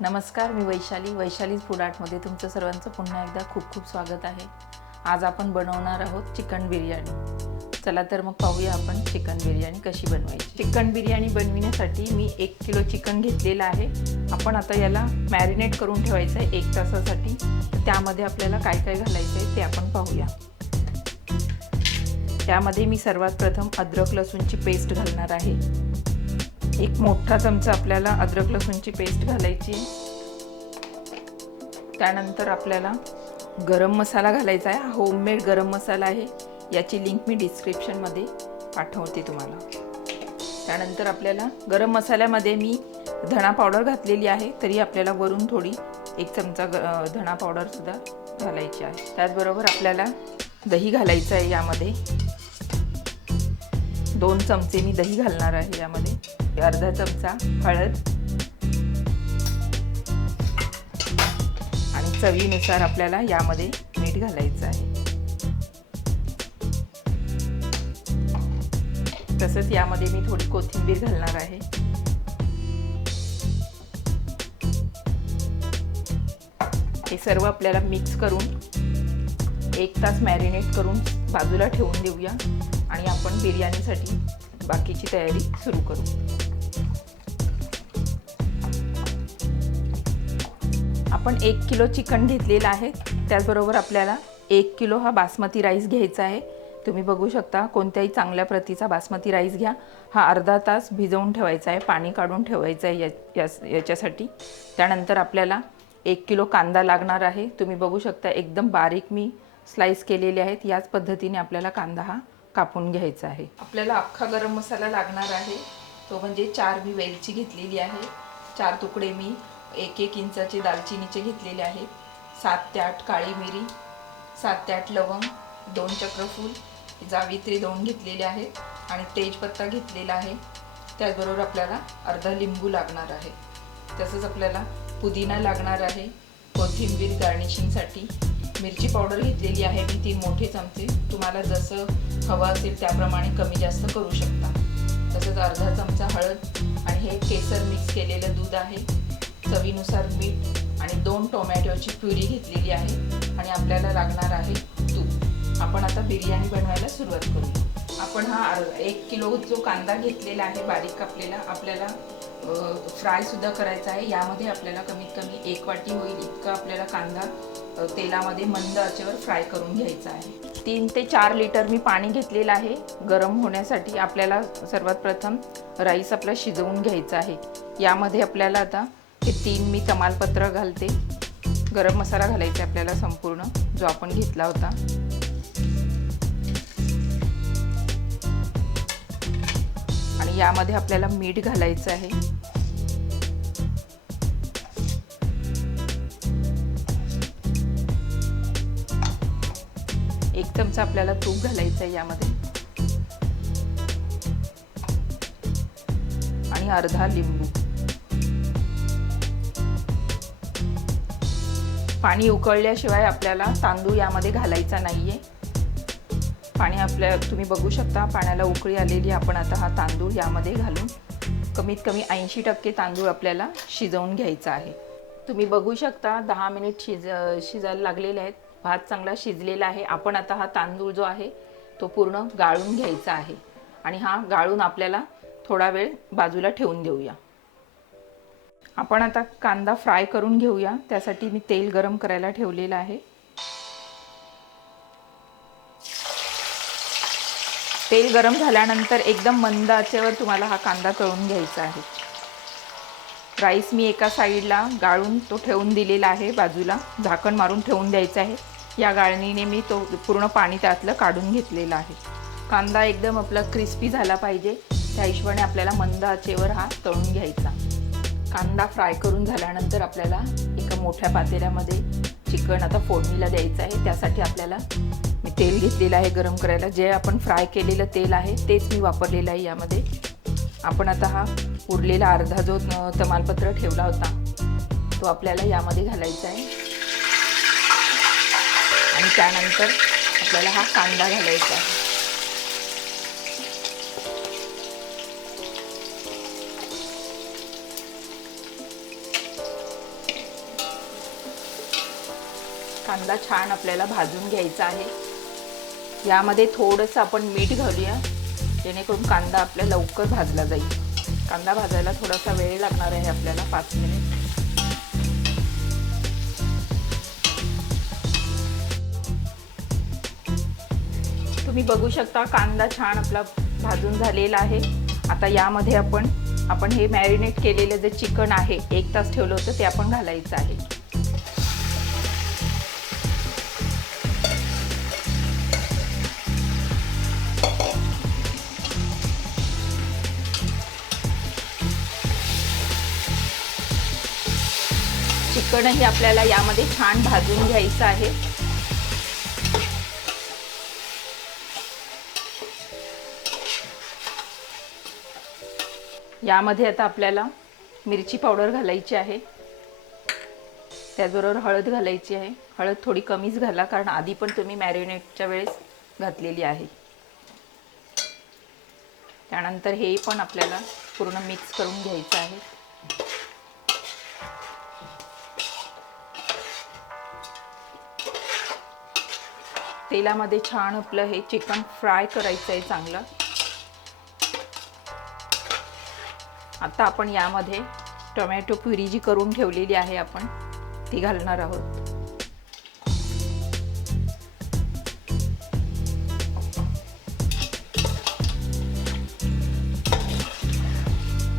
नमस्कार, मी वैशालीज फूड आर्टमध्ये तुमचं सर्वांचं पुन्हा एकदा खूप खूप स्वागत आहे। आज आपण बनवणार आहोत चिकन बिर्याणी। चला तर मग पाहूया आपण चिकन बिर्याणी कशी बनवायची। चिकन बिर्याणी बनविण्यासाठी मी 1 किलो चिकन घेतलेलं आहे। आपण आता याला मॅरिनेट करून ठेवायचं आहे 1 तासासाठी। त्यामध्ये आपल्याला काय काय घालायचं आहे ते आपण पाहूया। त्यामध्ये मी सर्वात प्रथम अद्रक लसूणची पेस्ट घालणार आहे। 1 मोठा चमचा आपल्याला अद्रक लसूणची पेस्ट घालायची आहे। त्यानंतर आपल्याला गरम मसाला घालायचा आहे। होममेड गरम मसाला आहे, याची लिंक मी डिस्क्रिप्शन मध्ये पाठवते तुम्हाला। त्यानंतर आपल्याला गरम मसाल्यामध्ये मी धणा पावडर घातलेली आहे, तरी आपल्याला वरून थोडी 1 चमचा धणा पावडर सुद्धा घालायची आहे। त्याचबरोबर आपल्याला दही घालायचं आहे। यामध्ये 2 चमचे मी दही घालणार आहे। यामध्ये अर्धा चमचा हळद आणि चवीनुसार आपल्याला यामध्ये मीठ घालायचं आहे। तसंच यामध्ये मी थोडी कोथिंबीर घालणार आहे। हे सर्व आपल्याला मिक्स करून 1 तास मॅरिनेट करून बाजूला ठेवून देऊया आणि आपण बिर्याणीसाठी बाकीची तयारी सुरू करू। आपण 1 किलो चिकन घेतलेलं आहे। त्याचबरोबर आपल्याला 1 किलो हा बासमती राईस घ्यायचा आहे। तुम्ही बघू शकता, कोणत्याही चांगल्या प्रतीचा बासमती राईस घ्या। हा अर्धा तास भिजवून ठेवायचा आहे, पाणी काढून ठेवायचं आहे याच्यासाठी। त्यानंतर आपल्याला 1 किलो कांदा लागणार आहे। तुम्ही बघू शकता, एकदम बारीक मी स्लाइस केलेले आहेत। याच पद्धतीने आपल्याला कांदा हा कापून घ्यायचा आहे। आपल्याला अख्खा गरम मसाला लागणार आहे, तो म्हणजे 4 मी वेलची घेतलेली आहे। 4 तुकडे मी 1-1 इंचाचे दालचिनीचे घेतलेले आहेत। 7 ते 8 काळी मिरी, 7 ते 8 लवंग, 2 चक्रफूल, जावित्री 2 घेतलेले आहेत आणि तेजपत्ता घेतलेला आहे। त्याचबरोबर आपल्याला अर्धा लिंबू लागणार आहे। तसंच आपल्याला पुदिना लागणार आहे, कोथिंबीर गार्निशिंगसाठी। मिरची पावडर घेतलेली आहे मी 3 मोठे चमचे। तुम्हाला जसं हवं असेल त्याप्रमाणे कमी जास्त करू शकता। तसंच अर्धा चमचा हळद आणि हे केसर मिक्स केलेलं दूध आहे। चवीनुसार मीठ आणि 2 टोमॅटोची प्युरी घेतलेली आहे आणि आपल्याला लागणार आहे तूप। आपण आता बिर्याणी बनवायला सुरुवात करूया। आपण हा 1 किलो जो कांदा घेतलेला आहे बारीक कापलेला, आपल्याला फ्राय सुद्धा करायचा आहे। यामध्ये आपल्याला कमीत कमी 1 वाटी होईल इतका आपल्याला कांदा तेलामध्ये मंद आचेवर फ्राय करून घ्यायचा आहे। 3 ते 4 लिटर मी पाणी घेतलेलं आहे गरम होण्यासाठी। आपल्याला सर्वात प्रथम राईस आपला शिजवून घ्यायचा आहे। यामध्ये आपल्याला आता हे 3 मी तमालपत्र घालते। गरम मसाला घालायचा आपल्याला संपूर्ण, जो आपण घेतला होता। आणि यामध्ये आपल्याला मीठ घालायचं आहे। एक चमचा आपल्याला तूप घालायचं आहे यामध्ये आणि अर्धा लिंबू। पाणी उकळल्याशिवाय आपल्याला तांदूळ यामध्ये घालायचा नाहीये। पाणी तुम्ही बघू शकता, पाण्याला उकळी आलेली। आपण आता हा तांदूळ यामध्ये घालून कमीत कमी 80% तांदूळ आपल्याला शिजवून घ्यायचा आहे। तुम्ही बघू शकता 10 मिनिट शिजायला लागलेले आहेत। भात चांगला शिजलेला आहे। आपण आता हा तांदूळ जो आहे तो पूर्ण गाळून घ्यायचा आहे आणि हा गाळून आपल्याला थोडा वेळ बाजूला ठेवून देऊया। आपण आता कांदा फ्राय करून घेऊया। त्यासाठी मी तेल गरम करायला ठेवलेलं आहे। तेल गरम झाल्यानंतर एकदम मंद आचेवर तुम्हाला हा कांदा तळून घ्यायचा आहे। राईस मी एका साईडला गाळून तो ठेवून दिलेला आहे बाजूला, झाकण मारून ठेवून द्यायचा आहे। या गाळणीने मी तो पूर्ण पाणी त्यातलं काढून घेतलेलं आहे। कांदा एकदम आपला क्रिस्पी झाला पाहिजे, त्या हिशोबाने आपल्याला मंद आचेवर हा तळून घ्यायचा। कांदा फ्राय करून झाल्यानंतर आपल्याला एका मोठ्या पातेल्यामध्ये चिकन आता फोडणीला द्यायचं आहे। त्यासाठी आपल्याला मी तेल घेतलेलं आहे गरम करायला। जे आपण फ्राय केलेलं तेल आहे तेच मी वापरलेलं आहे यामध्ये। आपण आता हा उरलेला अर्धा जो तमालपत्र ठेवला होता तो आपल्याला यामध्ये घालायचा आहे आणि त्यानंतर आपल्याला हा कांदा घालायचा आहे। कांदा छान आपल्याला भाजून घ्यायचा आहे। यामध्ये थोडंसं आपण मीठ घालूया, जेणेकरून कांदा आपल्या लवकर भाजला जाईल। कांदा भाजायला थोडासा वेळ लागणार आहे आपल्याला, 5 मिनिट। तुम्ही बघू शकता कांदा छान आपला भाजून झालेला आहे। आता यामध्ये आपण हे मॅरिनेट केलेले जे चिकन आहे 1 तास ठेवलं होतं ते आपण घालायचं आहे। चिकनही आपल्याला यामध्ये छान भाजून घ्यायचं आहे। यामध्ये आता आपल्याला मिरची पावडर घालायची आहे, त्याचबरोबर हळद घालायची आहे। हळद थोडी कमीच घाला, कारण आधी पण तुम्ही मॅरिनेटच्या वेळेस घातलेली आहे। त्यानंतर हे पण आपल्याला पूर्ण मिक्स करून घ्यायचं आहे। तेलामध्ये छान आपलं हे चिकन फ्राय करायचं आहे चांगलं। आता आपण यामध्ये टोमॅटो प्युरी जी करून ठेवलेली आहे आपण ती घालणार आहोत।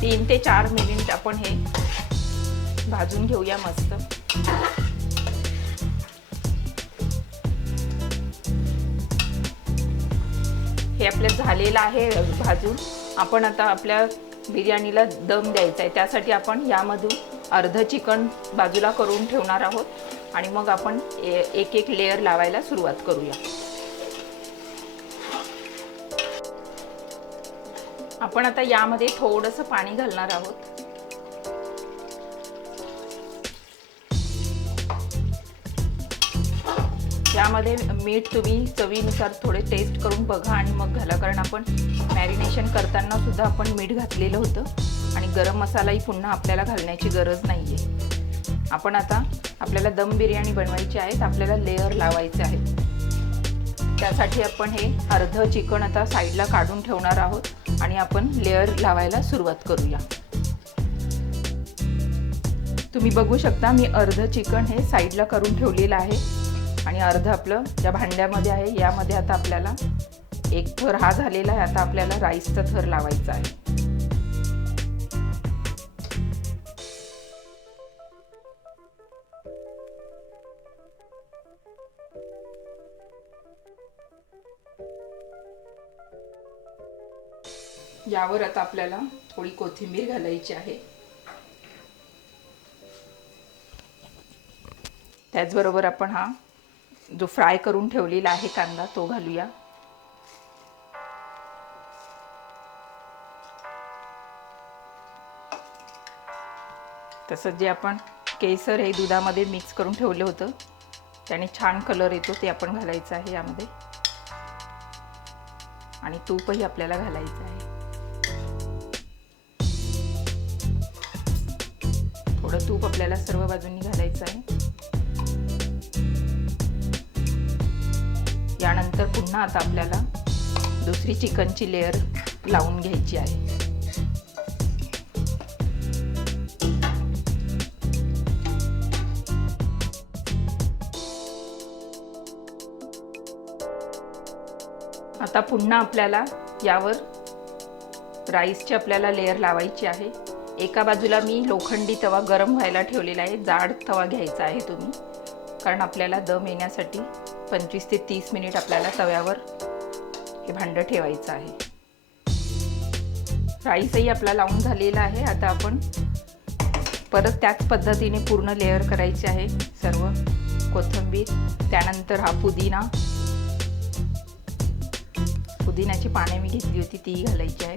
3 ते 4 मिनिट आपण हे भाजून घेऊया मस्त। हे आपलं झालेलं आहे भाजून। आपण आता आपल्या बिर्याणीला दम द्यायचा आहे, त्यासाठी आपण यामधून अर्ध चिकन बाजूला करून ठेवणार आहोत आणि मग आपण एक एक लेयर लावायला सुरुवात करूया। आपण आता यामध्ये थोडंसं पाणी घालणार आहोत। यामध्ये मीठ तुम्ही चवीनुसार थोडे टेस्ट करून बघा आणि मग घाला, कारण आपण मॅरिनेशन करताना सुद्धा आपण मीठ घातलेलं होतं आणि गरम मसालाही पुन्हा आपल्याला घालण्याची गरज नाही आहे। आपण आता आपल्याला दम बिर्याणी बनवायची आहे, आपल्याला लेयर लावायचे आहेत। त्यासाठी आपण हे अर्ध चिकन आता साईडला काढून ठेवणार आहोत आणि आपण लेयर लावायला सुरुवात करूया। तुम्ही बघू शकता मी अर्ध चिकन हे साईडला करून ठेवलेलं आहे आणि अर्ध आपलं या भांड्यामध्ये आहे। यामध्ये आता आपल्याला एक थर हा झालेला आहे। आता आपल्याला राईसचा थर लावायचा आहे। यावर आता आपल्याला थोडी कोथिंबीर घालायची आहे। त्याचबरोबर आपण हा जो फ्राय करून ठेवलेला आहे कांदा तो घालूया। तसंच जे आपण केसर हे दुधामध्ये मिक्स करून ठेवलं होतं त्याने छान कलर येतो ते आपण घालायचं आहे यामध्ये, आणि तूपही आपल्याला घालायचं आहे। थोडं तूप आपल्याला सर्व बाजूंनी घालायचं आहे। यानंतर पुन्हा आता आपल्याला दुसरी चिकनची लेयर लावून घ्यायची आहे। आता पुन्हा आपल्याला यावर राईसची आपल्याला लेयर लावायची आहे। एका बाजूला मी लोखंडी तवा गरम व्हायला ठेवलेला आहे। जाड तवा घ्यायचा आहे तुम्ही, कारण आपल्याला दम येण्यासाठी 25 ते 30 मिनिट आपल्याला तव्यावर हे भांडं ठेवायचं आहे। राईसही आपला लावून झालेला आहे। आता आपण परत त्याच पद्धतीने पूर्ण लेयर करायचे आहे। सर्व कोथिंबीर, त्यानंतर हा पुदिन्याची पाने मी घेतली होती ती घालायची आहे।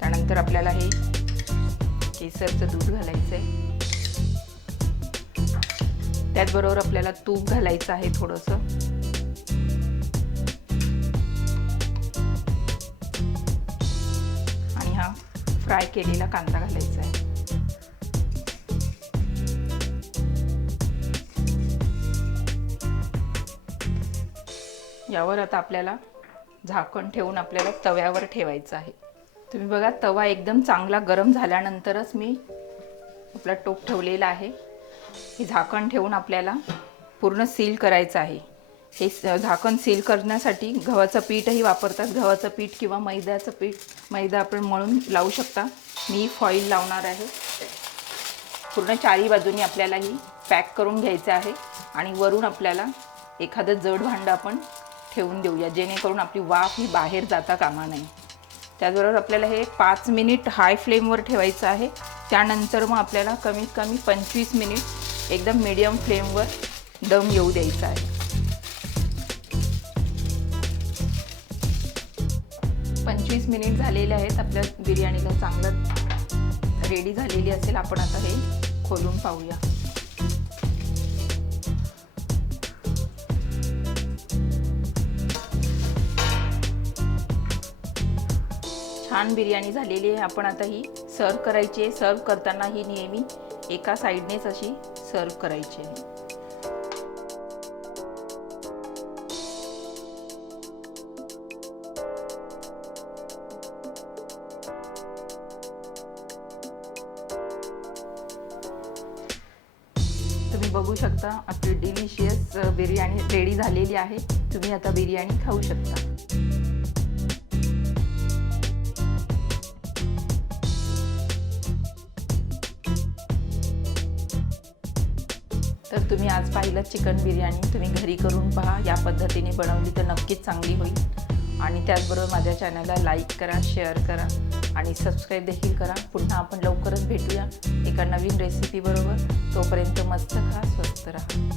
त्यानंतर आपल्याला हे केसरचं दूध घालायचं आहे। त्याचबरोबर आपल्याला तूप घालायचं आहे थोडंसं, आणि हा फ्राय केलेला कांदा घालायचा आहे। यावर आता आपल्याला झाकण ठेवून आपल्याला तव्यावर ठेवायचं आहे। तुम्ही बघा तवा एकदम चांगला गरम झाल्यानंतरच मी आपला टोप ठेवलेला आहे। हे झाकण ठेवून आपल्याला पूर्ण सील करायचं आहे। हे झाकण सील करण्यासाठी गव्हाचं पीठही वापरतात, गव्हाचं पीठ किंवा मैद्याचं पीठ, मैदा आपण मळून लावू शकता। मी फॉईल लावणार आहे। पूर्ण चारी बाजूनी आपल्याला ही पॅक करून घ्यायचं आहे आणि वरून आपल्याला एखादं जड भांडं आपण ठेवून देऊया, जेणेकरून आपली वाफ ही बाहेर जाता कामा नये। त्याचबरोबर आपल्याला हे 5 मिनिट हाय फ्लेमवर ठेवायचं आहे। त्यानंतर मग आपल्याला कमीत कमी 25 मिनिट एकदम मीडियम फ्लेमवर दम येऊ द्यायचा आहे। 25 मिनिट झालेले आहेत। आपल्या बिर्याणीला चांगलं रेडी झालेली असेल। आपण आता हे खोलून पाहूया। छान बिर्याणी झालेली आहे। आपण आता ही सर्व करायची आहे। सर्व करताना ही नेहमी एका साइडनेच अशी सर्व करायची आहे। तुम्ही बघू शकता आपली डिलिशियस बिर्याणी रेडी झालेली आहे। तुम्ही आता बिर्याणी खाऊ शकता। तर तुम्ही आज पाहिलं चिकन बिर्याणी, तुम्ही घरी करून पहा। या पद्धतीने बनवली तर नक्कीच चांगली होईल। आणि त्याचबरोबर माझ्या चॅनलला लाईक करा, शेअर करा आणि सबस्क्राईब देखील करा। पुन्हा आपण लवकरच भेटूया एका नवीन रेसिपी बरोबर। तोपर्यंत मस्त खा, स्वस्त राहा।